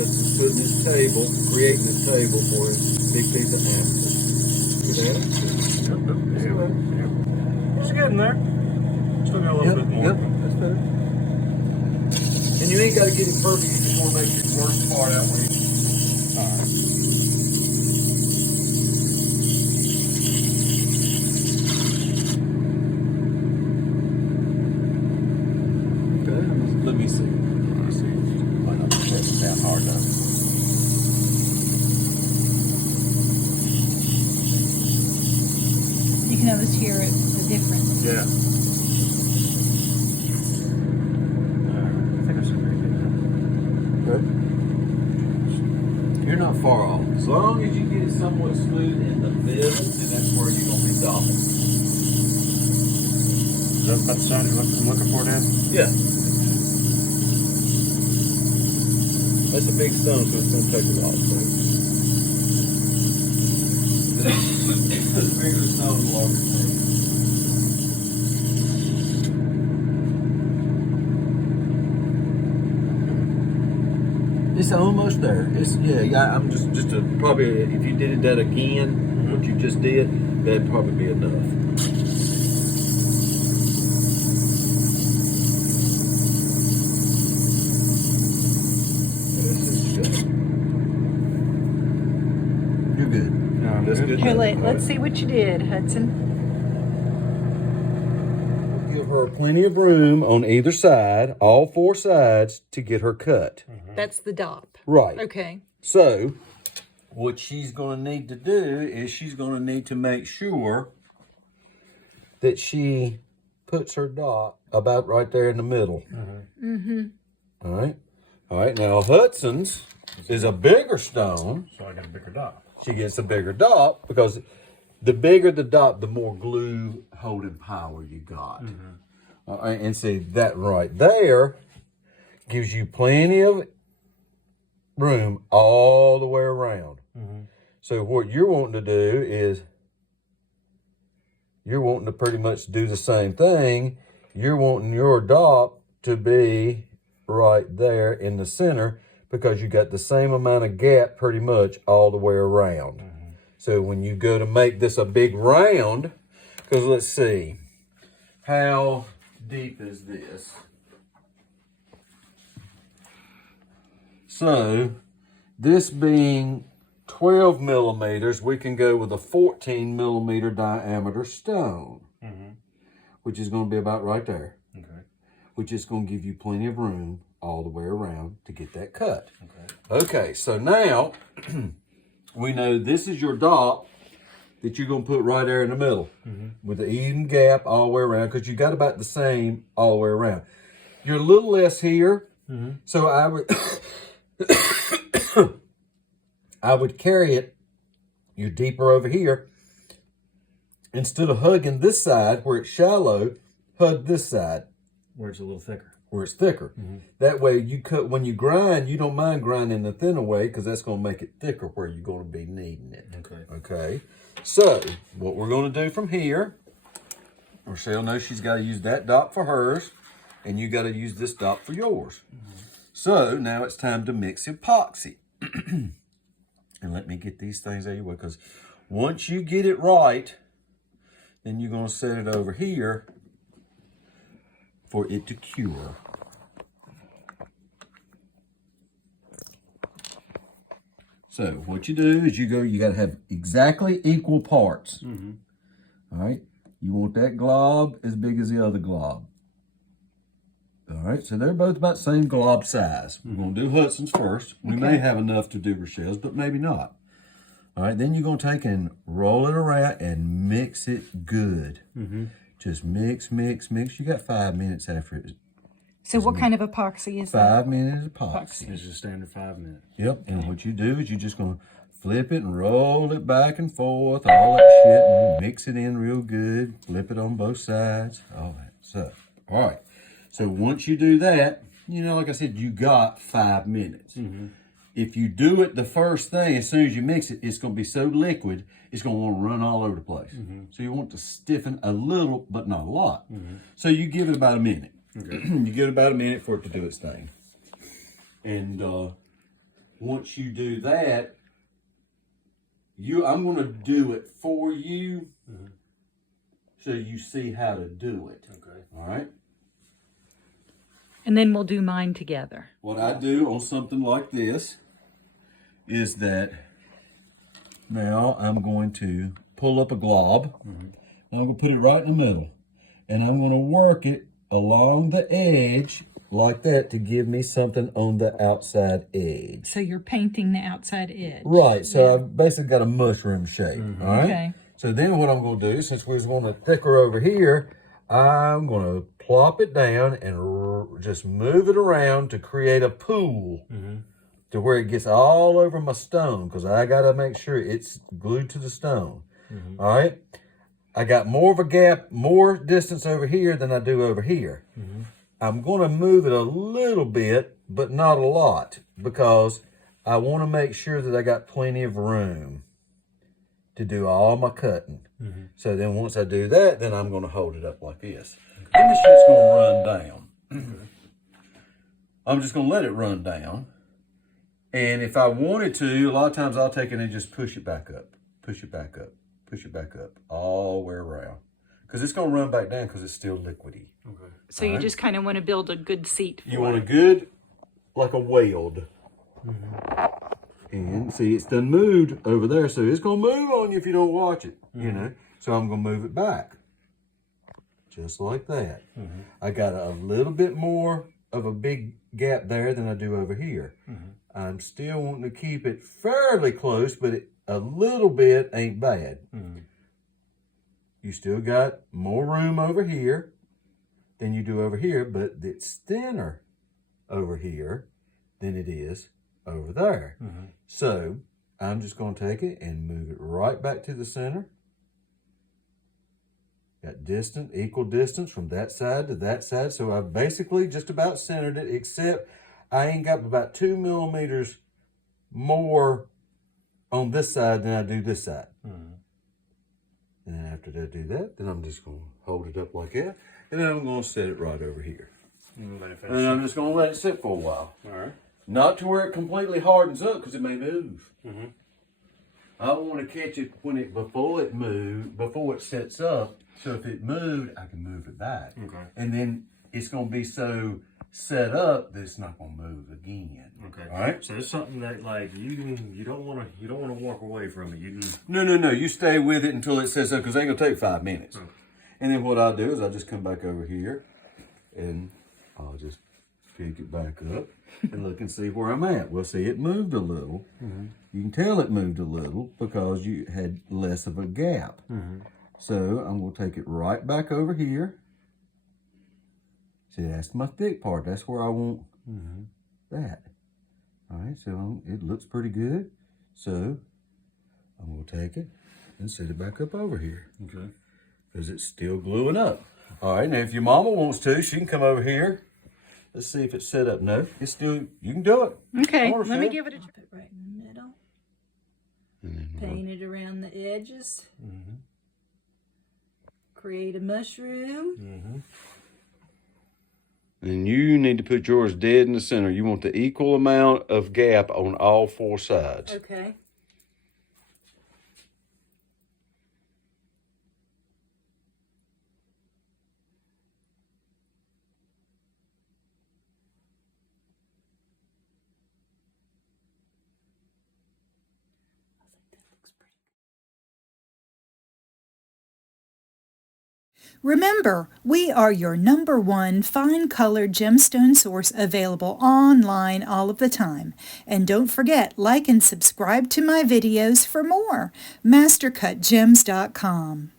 Hudson's putting his table, creating a table for his big piece of apple. Good at it? Yep. It's getting there. Still got a little bit more. Yep, that's better. And you ain't got to get it perfect. You just want to make sure the worst part out where you. All right. Okay, let me see. Might not be pressing down hard enough. You can almost hear it, the difference. Yeah. I think I should make it now. Okay. You're not far off. As long as you get it somewhat smooth in the middle, and that's where you're going to be dopping. Is that about the sound I'm looking for, Dan? Yeah. That's a big stone, so it's going to take a while. So. The bigger the stone, the longer it takes. It's almost there. It's yeah. I'm just probably if you did that again, what you just did, that'd probably be enough. You're good. No, That's good. Here, let's see what you did, Hudson. Give her plenty of room on either side, all four sides, to get her cut. That's the dop. Right. Okay. So, what she's going to need to do is she's going to need to make sure that she puts her dot about right there in the middle. All right. All right. Now, Hudson's is a bigger stone. So I got a bigger dot. She gets a bigger dot because the bigger the dot, the more glue holding power you got. All right, and see, that right there gives you plenty of room all the way around. So what you're wanting to do is you're wanting to pretty much do the same thing. You're wanting your dot to be right there in the center because you got the same amount of gap pretty much all the way around. So when you go to make this a big round, because let's see, how deep is this? So this being 12 millimeters, we can go with a 14 millimeter diameter stone, which is going to be about right there. Okay. Which is going to give you plenty of room all the way around to get that cut. Okay, so now we know this is your dot that you're going to put right there in the middle with an even gap all the way around because you got about the same all the way around. You're a little less here, so I would I would carry it. You're deeper over here. Instead of hugging this side where it's shallow, hug this side Where it's a little thicker. where it's thicker. That way you cut, when you grind, you don't mind grinding the thinner way because that's going to make it thicker where you're going to be needing it. Okay. So what we're going to do from here, Rochelle knows she's got to use that dot for hers and you got to use this dot for yours. So now it's time to mix epoxy. And let me get these things out of your way because once you get it right, then you're going to set it over here for it to cure. So what you do is you got to have exactly equal parts. All right. You want that glob as big as the other glob. All right. So they're both about the same glob size. We're going to do Hudson's first. We may have enough to do Rochelle's, but maybe not. All right. Then you're going to take and roll it around and mix it good. Just mix, mix, mix. You got 5 minutes after it. So what kind of epoxy is that? 5 minutes epoxy. It's just standard 5 minutes. Yep. And what you do is you're just going to flip it and roll it back and forth, all that shit, and mix it in real good. Flip it on both sides, all that stuff. All right. So once you do that, you know, like I said, you got 5 minutes. If you do it the first thing, as soon as you mix it, it's going to be so liquid, it's going to want to run all over the place. So you want to stiffen a little, but not a lot. So you give it about a minute. You give it about a minute for it to do its thing. And once you do that, I'm going to do it for you so you see how to do it. Okay. All right? And then we'll do mine together. What I do on something like this is that now I'm going to pull up a glob. And I'm going to put it right in the middle. And I'm going to work it along the edge like that to give me something on the outside edge. So you're painting the outside edge. Right. So I've basically got a mushroom shape. All right. Okay. So then what I'm going to do, since we're going to thicker over here, I'm going to plop it down and just move it around to create a pool to where it gets all over my stone, because I got to make sure it's glued to the stone. All right. I got more of a gap, more distance over here than I do over here. I'm going to move it a little bit, but not a lot, because I want to make sure that I got plenty of room to do all my cutting. So then once I do that, then I'm going to hold it up like this. Then the shit's going to run down. I'm just going to let it run down. And if I wanted to, a lot of times I'll take it and just push it back up, push it back up, push it back up, all the way around. Because it's going to run back down because it's still liquidy. Okay. So you just kind of want to build a good seat for You want a good, like a weld. And see, it's done moved over there, so it's going to move on you if you don't watch it, you know. So I'm going to move it back, just like that. I got a little bit more of a big gap there than I do over here. I'm still wanting to keep it fairly close, but a little bit ain't bad. You still got more room over here than you do over here, but it's thinner over here than it is over there. So I'm just going to take it and move it right back to the center. Got distance, equal distance from that side to that side. So I basically just about centered it, except I ain't got about 2 millimeters more on this side than I do this side. And then after I do that, then I'm just going to hold it up like that. And then I'm going to set it right over here. And I'm just going to let it sit for a while. All right. Not to where it completely hardens up, because it may move. I want to catch it before it sets up. So if it moved, I can move it back. Okay. And then it's going to be so set up that it's not going to move again. Okay. All right. So it's something that like you don't want to walk away from it. You can. No. You stay with it until it sets up, because it ain't gonna take 5 minutes. Okay. And then what I'll do is I'll just come back over here, and I'll just pick it back up and look and see where I'm at. Well, see, it moved a little. You can tell it moved a little because you had less of a gap. So I'm going to take it right back over here. See, that's my thick part. That's where I want that. All right, so it looks pretty good. So I'm going to take it and set it back up over here. Okay. Because it's still gluing up. All right, now if your mama wants to, she can come over here. Let's see if it's set up. No, it's still, you can do it. Okay, Let let me give it a try. Put right in the middle. Mm-hmm. Paint it around the edges. Create a mushroom. And you need to put yours dead in the center. You want the equal amount of gap on all 4 sides. Okay. Remember, we are your #1 fine-colored gemstone source, available online all of the time. And don't forget, like and subscribe to my videos for more. MasterCutGems.com.